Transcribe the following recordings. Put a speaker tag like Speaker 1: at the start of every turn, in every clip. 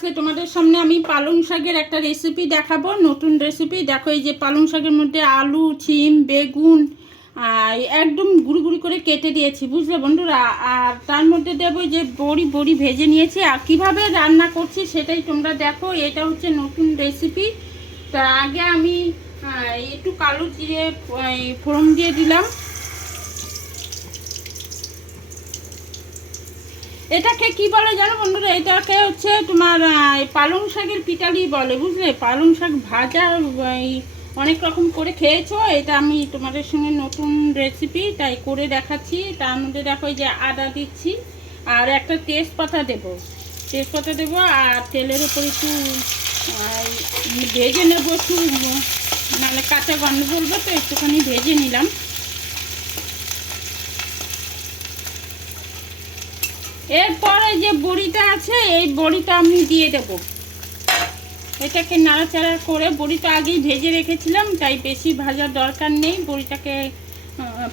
Speaker 1: আজকে তোমাদের সামনে আমি পালং শাকের একটা রেসিপি দেখাবো, নতুন রেসিপি দেখো, এই যে পালং শাকের মধ্যে আলু, ছিম, বেগুন একদম গুঁড়ি গুঁড়ি করে কেটে দিয়েছি, বুঝলে বন্ধুরা? আর তার মধ্যে দেবো যে বড়ি বড়ি ভেজে নিয়েছি। আর কীভাবে রান্না করছি সেটাই তোমরা দেখো, এটা হচ্ছে নতুন রেসিপি তা আগে আমি একটু কালো জিরে ফোড়ন দিয়ে দিলাম। এটাকে কি বলে জানো বন্ধুরা? এটাকে হচ্ছে তোমার পালং শাকের পিটালি বলে, বুঝলে? পালং শাক ভাজা অনেক রকম করে খেয়েছো। এটা আমি তোমাদের সঙ্গে নতুন রেসিপি তাই করে দেখাচ্ছি। তার মধ্যে দেখো যে আদা দিচ্ছি, আর একটা তেজপাতা দেব। তেজপাতা দেব, আর তেলের উপর একটু ভেজে নেব একটু মানে কাঁচা গন্ধ বলব তো, একটুখানি ভেজে নিলাম। এরপরে যে বড়িটা আছে, এই বড়িটা আমি দিয়ে দেব। এটাকে নাড়াচাড়া করে বড়িটা আগেই ভেজে রেখেছিলাম, তাই বেশি ভাজার দরকার নেই। বড়িটাকে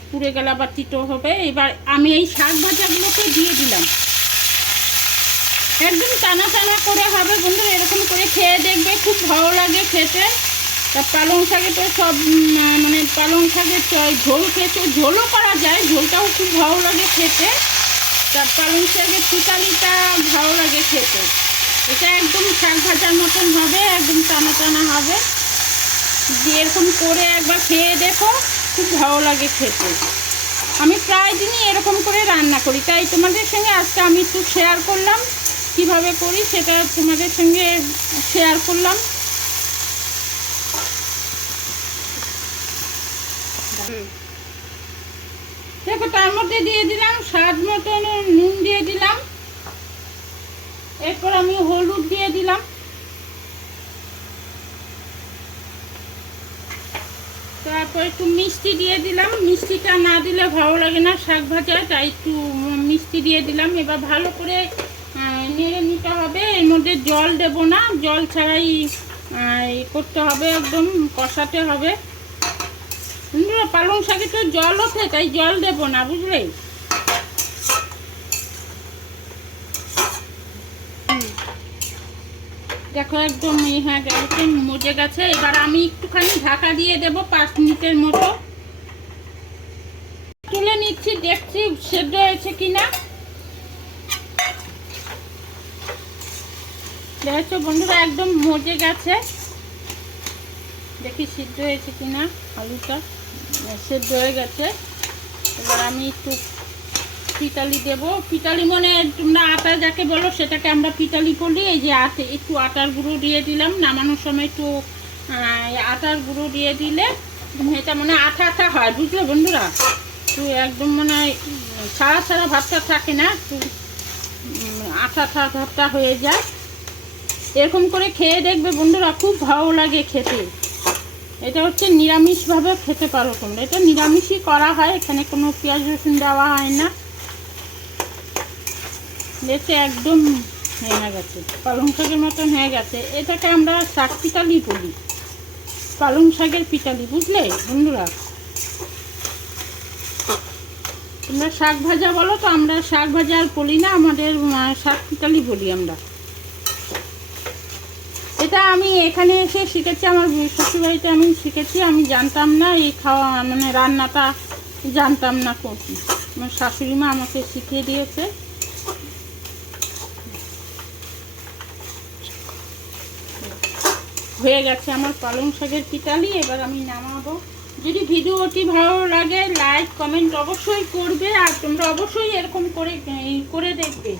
Speaker 1: পুড়ে গেলে আবার তিতো হবে। এবার আমি এই শাক ভাজাগুলোকে দিয়ে দিলাম। একদম টানা টানা করে হবে বন্ধুরা, এরকম করে খেয়ে দেখবে, খুব ভালো লাগে খেতে। তা পালং শাকে তো সব মানে পালং শাকের ঝোল, খেতে ঝোলও করা যায়, ঝোলটাও খুব ভালো লাগে খেতে। তার পালং শাকের চিতালিটা ভালো লাগে খেতে। এটা একদম শাক ভাজার মতন হবে, একদম টানা টানা হবে। এরকম করে একবার খেয়ে দেখো, খুব ভালো লাগে খেতে। আমি প্রায় দিনই এরকম করে রান্না করি। তাই তোমাদের সঙ্গে আজকে আমি একটু শেয়ার করলাম, কীভাবে করি সেটা তোমাদের সঙ্গে শেয়ার করলাম। দেখো, তার মধ্যে দিয়ে দিলাম স্বাদ মতন এরপর আমি হলুদ দিয়ে দিলাম। তারপর একটু মিষ্টি দিয়ে দিলাম। মিষ্টিটা না দিলে ভালো লাগে না শাক ভাজা, তাই একটু মিষ্টি দিয়ে দিলাম। এবার ভালো করে নেড়ে নিতে হবে। এর মধ্যে জল দেব না। জল ছাড়াই করতে হবে একদম, কষাতে হবে। পালং শাকে তো জল ওঠে, তাই জল দেব না, বুঝলে? দেখো একদম হ্যাঁ একদম মজে গেছে। এবার আমি একটুখানি ঢাকা দিয়ে দেব পাঁচ মিনিটের মতো। তুলে নিচ্ছি, দেখছি সেদ্ধ হয়েছে কিনা। দেখছ বন্ধুরা, একদম মজে গেছে। দেখি সিদ্ধ হয়েছে কিনা, আলুটা। সেদ্ধ হয়ে গেছে। এবার আমি একটু পিটালি দেব। পিতালি মানে তোমরা আটা যাকে বলো, সেটাকে আমরা পিতালি বলি। এই যে আটে একটু আটার গুঁড়ো দিয়ে দিলাম। নামানোর সময় একটু আটার গুঁড়ো দিয়ে দিলে এটা মানে আঠা আঠা হয়, বুঝলে বন্ধুরা? একটু একদম মানে ছাড়া ছাড়া ভাতটা থাকে না একটু আঠা আঠা ভাতটা হয়ে যায়। এরকম করে খেয়ে দেখবে বন্ধুরা, খুব ভালো লাগে খেতে। এটা হচ্ছে নিরামিষভাবে খেতে পারো তোমরা। এটা নিরামিষই করা হয়, এখানে কোনো পেঁয়াজ রসুন দেওয়া হয় না। দেখতে একদম হয়ে গেছে। পালং শাকের মতন হয়ে গেছে। এটাকে আমরা শাক পিতালি বলি। পালং শাকের পিতালি, বুঝলে বন্ধুরা? তোমরা শাক ভাজা বলো তো, আমরা শাক ভাজা আর বলি না, আমাদের শাক পিতালি বলি আমরা। এটা আমি এখানে এসে শিখেছি, আমার শ্বশুরবাড়িতে আমি শিখেছি, আমি জানতাম না, এই খাওয়া মানে রান্নাটা জানতাম না আমার শাশুড়ি মা আমাকে শিখিয়ে দিয়েছে। হয়ে গেছে আমার পালং শাকের পিটালি এবার আমি নামাবো। যদি ভিডিওটি ভালো লাগে লাইক কমেন্ট অবশ্যই করবে, আর তোমরা অবশ্যই এরকম করে করে দেখবে।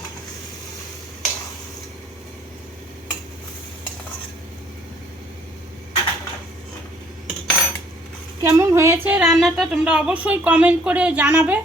Speaker 1: কেমন হয়েছে রান্নাটা তোমরা অবশ্যই কমেন্ট করে জানাবে।